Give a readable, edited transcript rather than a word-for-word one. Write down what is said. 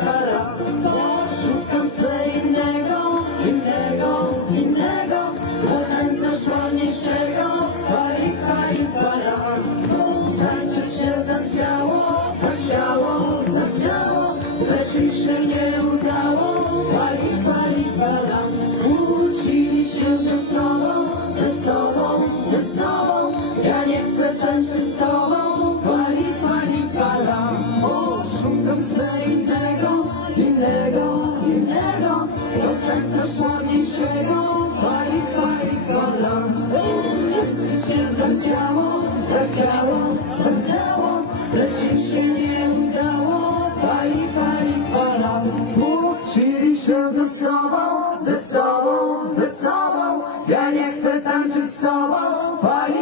fala. Szukam se innego, tańca ładniejszego, fali, fala. Tańczyć się zachciało, lecz im się nie udało, fali, fala. Kłócili się ze sobą, ja nie chcę tańczyć z tobą, fali, fala. Szukam se innego, do tańca ładniejszego, fali, fala. Tańczyć się zachciało, lecz im się nie udało, fali, fala. Kłócili się ze sobą, ja nie chcę tańczyć z tobą, fali,